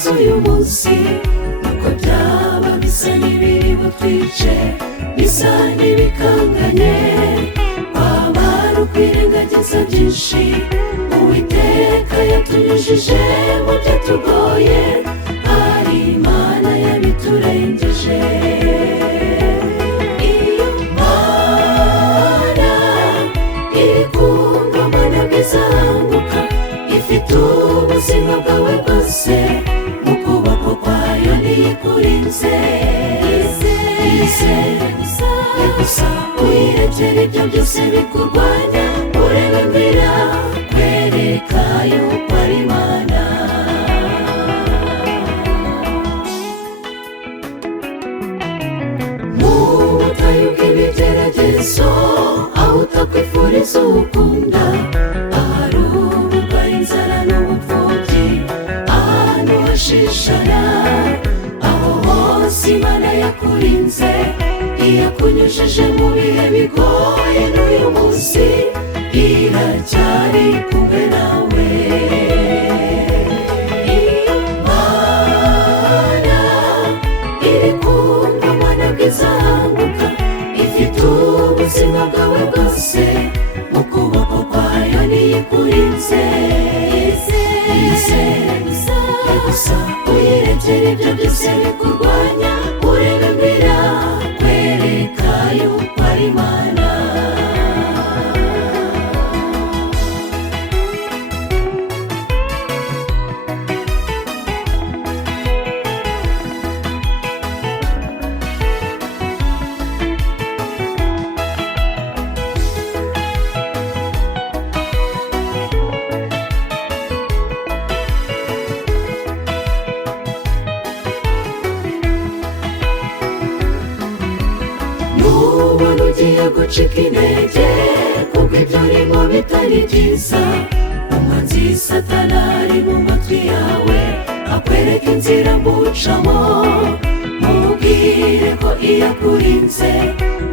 ibibazo uyu munsi nuko byaba bisa n'ibiri butwice, bisa n'ibikanganye, kwamara ukwirengagiza byinshi Uwiteka yatunyujije mu byatugoye, ari Imana yabiturengeje. Iyo Mana iri kumva Mana bwizamuka, ifite ubuzima bwawe bwose mu kuboko kwayo ntiyikurinze. Yizere gusa uyirekere ibyo byose bikurwanya, urebe imbere kwereka yuko ari Imana. Mu butayu bw'ibigeragezo, aho utakwifuriza uwukunda, ahari uburwayi, inzara n'ubupfubyi, ahantu hashishana, aho hose Imana yakurinze, iyakunyujije mu bihe bigoye, n'uyu munsi iracyari kumwe nawe. Iyo Mana iri kumva Mana bwizamuka, ifite ubuzima bwawe bwose mu kuboko kwayo ntiyikurinze. Yizere gusa uyirekere ibyo byose bikurwanya, urebe imbere kwereka yuko ari Imana. Nubona ugiye gucika intege kubw'ibyo urimo bitari byiza, umwanzi Satani ari mu matwi yawe akwereka inzira mucamo, mubwire ko iyakurinze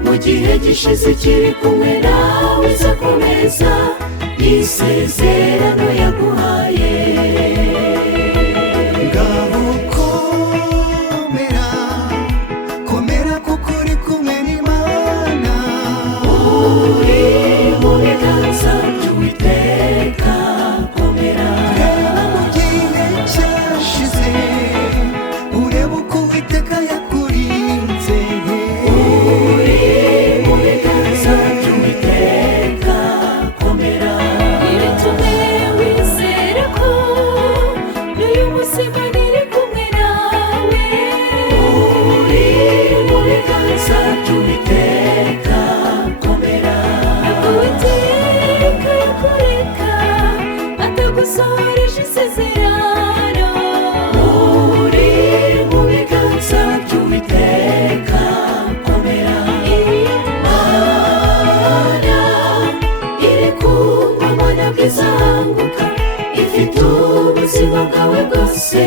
mu gihe gishize kiri kumwe nawe, izakomeza isezerano yaguhaye. Ngaho komera kuko uri kumwe n'Imana, uri mu biganza by'Uwiteka, komera. reba mu gihe cyashize urebe uko Uwiteka yakurinze. Uri mu biganza by'Uwiteka, komera. Ibitume wizera ko n'uyu munsi Imana iri kumwe nawe. Uri mu biganza by'Uwiteka, komera. Ntabwo Uwiteka yakureka atagusohoreje isezerano. Uri mu biganza by'Uwiteka, komera. Iyo Mana iri kumva Mana bwizamuka, ifite ubuzima bwawe bwose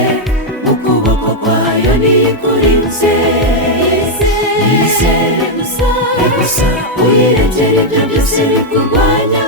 mu kuboko kwayo ntiyikurinze. Yizere gusa uyirekere ibyo byose bikurwanya,